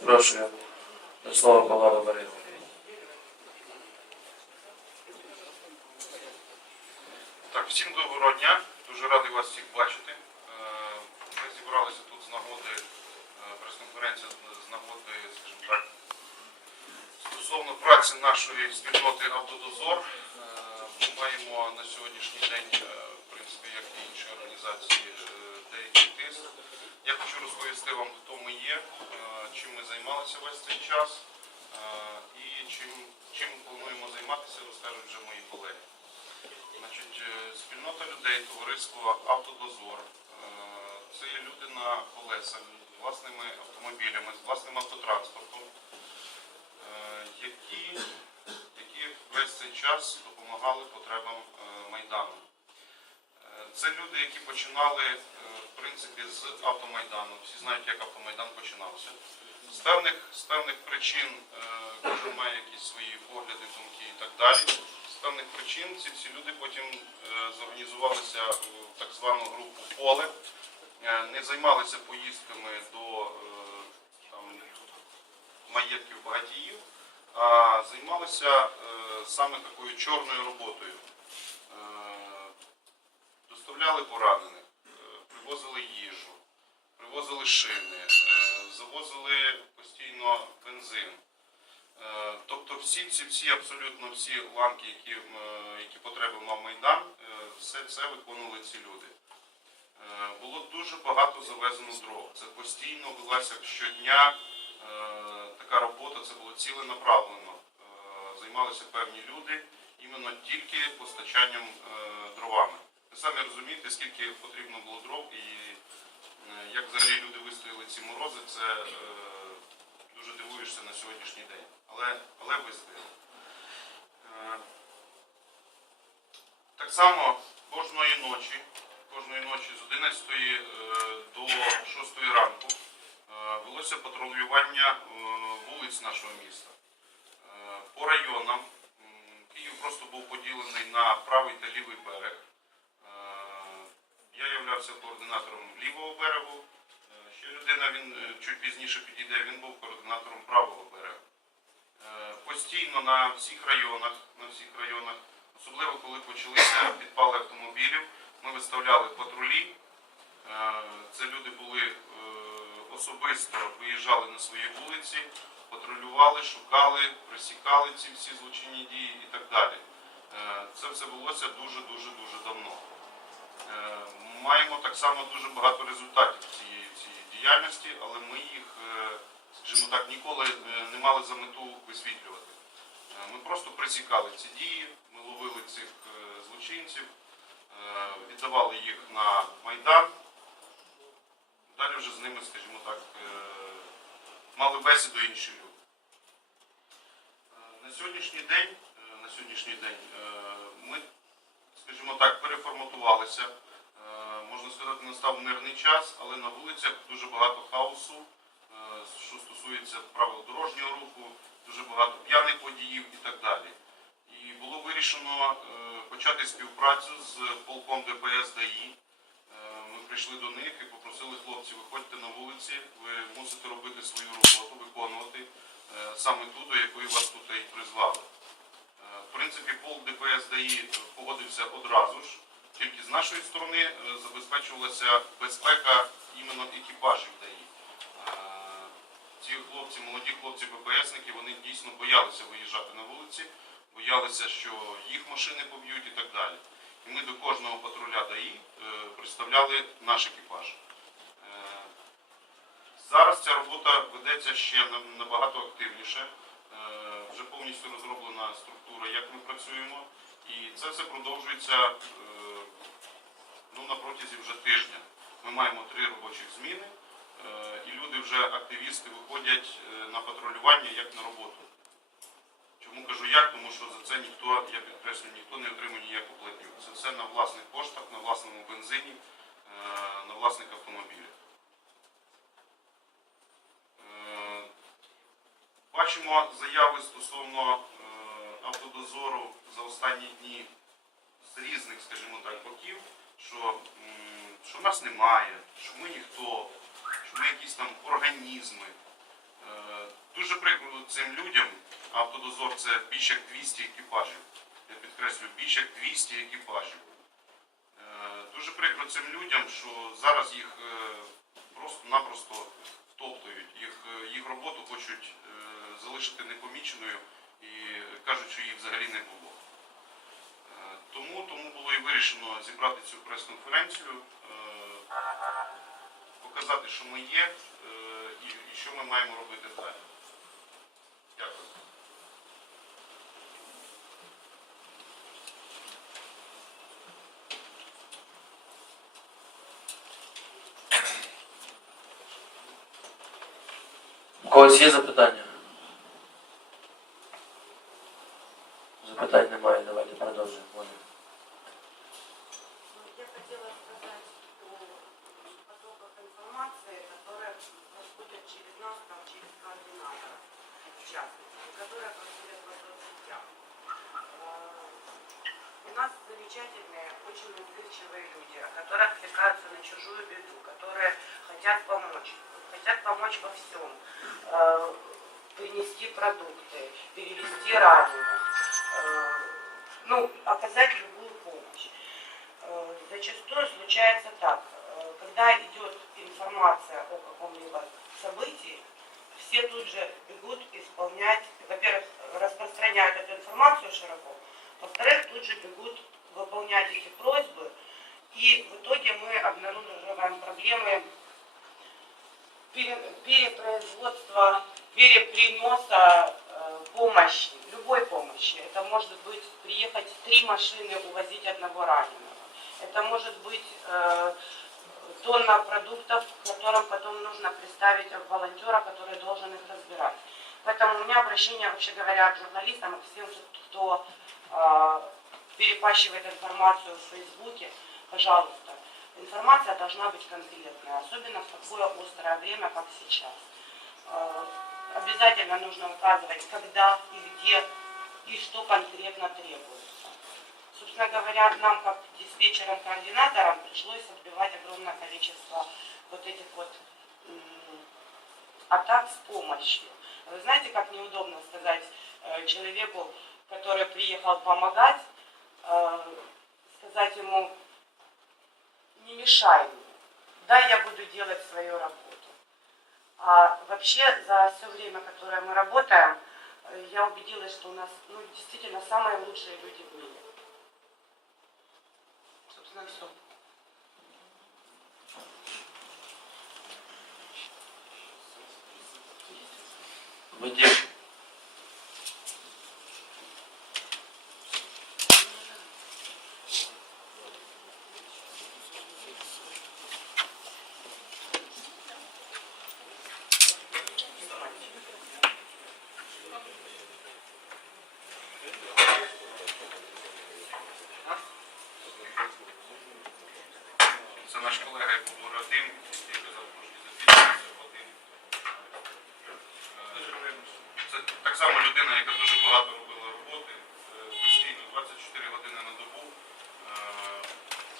Запрошую до слова Павла Марину. Так, всім доброго дня. Дуже радий вас всіх бачити. Е, Ми зібралися тут з нагоди, е, прес-конференція з- нагоди, скажімо так, стосовно праці нашої спільноти Автодозор. Е, Ми маємо на сьогоднішній день, е, в принципі, як і інші організації, е, деякий тиск. Я хочу розповісти вам, ми є, е, чим ми займалися весь цей час е, і чим, чим плануємо займатися, розкажуть вже мої колеги. Значить, е, спільнота людей, товариство Автодозор. Це є люди на колесах з власними автомобілями, з власним автотранспортом, які, які весь цей час допомагали потребам Майдану. Це люди, які починали е, в принципі з автомайдану. Всі знають, як автомайдан починався. З певних, з певних причин е, кожен має якісь свої погляди, думки і так далі. З певних причин ці всі люди потім е, зорганізувалися в так звану групу поле, не займалися поїздками до там, маєтків багатіїв, а займалися саме такою чорною роботою. Доставляли поранених, е, привозили їжу, привозили шини, е, завозили постійно бензин. Е, Тобто всі ці всі абсолютно всі ланки, які, які потреби мав Майдан, все це виконували ці люди. Було дуже багато завезено дров. Це постійно велася щодня така робота, це було ціленаправлено. Займалися певні люди іменно тільки постачанням дровами. Самі розумієте, скільки потрібно було дров і е, як взагалі люди вистояли ці морози, це е, дуже дивуєшся на сьогоднішній день. Але, але вистояли. Е, Так само кожної ночі, кожної ночі з 11 е, до 6 ранку е, велося патрулювання вулиць нашого міста. По районам Київ просто був поділений на правий та лівий берег. Являвся координатором лівого берегу. Е, Ще людина він е, чуть пізніше підійде, він був координатором правого берега. Е, Постійно на всіх районах, на всіх районах, особливо коли почалися підпали автомобілів, ми виставляли патрулі. Це люди були особисто виїжджали на свої вулиці, патрулювали, шукали, пресікали ці всі злочинні дії і так далі. Це все булося дуже дуже дуже давно. Маємо так само дуже багато результатів цієї, цієї діяльності, але ми їх, е, скажімо так, ніколи е, не мали за мету висвітлювати. Е, Ми просто присікали ці дії, ми ловили цих злочинців, віддавали їх на Майдан. Далі вже з ними, скажімо так, мали бесіду інші люди. На сьогоднішній день, на сьогоднішній день ми, скажімо так, переформатувалися. Можна настав мирний час, але на вулицях дуже багато хаосу, е, що стосується правил дорожнього руху, дуже багато п'яних водіїв і так далі. І було вирішено е, почати співпрацю з полком ДПС ДАІ. Е, Ми прийшли до них і попросили хлопців, виходьте на вулиці, ви мусите робити свою роботу, виконувати саме ту, до якої вас тут і призвали. В принципі, полк ДПС ДАІ погодився одразу ж, тільки з нашої сторони е, забезпечувалася безпека іменно екіпажів ДАІ. Е, Ці хлопці, молоді хлопці ППСники, вони дійсно боялися виїжджати на вулиці, боялися, що їх машини поб'ють і так далі. І ми до кожного патруля ДАІ е, представляли наш екіпаж. Зараз ця робота ведеться ще на- набагато активніше. Вже повністю розроблена структура, як ми працюємо. І це все продовжується ну, на протязі вже тижня. Ми маємо три робочих зміни, е, і люди вже активісти виходять е, на патрулювання як на роботу. Чому кажу як? Тому що за це ніхто, я підкреслюю, ніхто не отримує ніяку платню. Це все на власних коштах, на власному бензині, е, на власних автомобілях. Бачимо заяви стосовно автодозору за останні дні з різних, скажімо так, боків, що, що нас немає, що ми ніхто, що ми якісь там організми. Е, Дуже прикро цим людям. Автодозор це більш як 200 екіпажів. Я підкреслюю, більш як 200 екіпажів. Е, Дуже прикро цим людям, що зараз їх е, просто-напросто втоптують. Їх, їх роботу хочуть залишити непоміченою і кажуть, що її взагалі не було. Тому, тому було і вирішено зібрати цю прес-конференцію, е, показати, що ми є е, і що ми маємо робити далі. Дякую. У когось є запитання? Запитань немає, частности, которые проходят в соцсетях. Э, У нас замечательные, очень отзывчивые люди, которые откликаются на чужую беду, которые хотят помочь, хотят помочь во всем. Э, Принести продукты, перевести раненых, э, ну, оказать любую помощь. Зачастую случается так, когда идет информация о каком-либо событии, все тут же бегут исполнять, во-первых, распространяют эту информацию широко, во-вторых, тут же бегут выполнять эти просьбы, и в итоге мы обнаруживаем проблемы пере- перепроизводства, переприноса э, помощи, любой помощи. Это может быть приехать три машины, увозить одного раненого. Это может быть э, тонна продуктов, которым потом нужно представить волонтера, который должен их разбирать. Поэтому у меня обращение, вообще говоря, к журналистам, к всем, кто э, перепащивает информацию в Фейсбуке, пожалуйста, информация должна быть конкретная, особенно в такое острое время, как сейчас. Э, Обязательно нужно указывать, когда и где и что конкретно требуется. Собственно говоря, нам, как диспетчерам-координаторам, пришлось отбивать огромное количество вот этих вот атак с помощью. Вы знаете, как неудобно сказать э, человеку, который приехал помогать, э, сказать ему, не мешай мне, да, я буду делать свою работу. А вообще за все время, которое мы работаем, э, я убедилась, что у нас ну, действительно самые лучшие люди в мире. Собственно, все. Вадим. Це наш колега Побородим, який казав трошки запізнився, Вадим. Це так само людина, яка дуже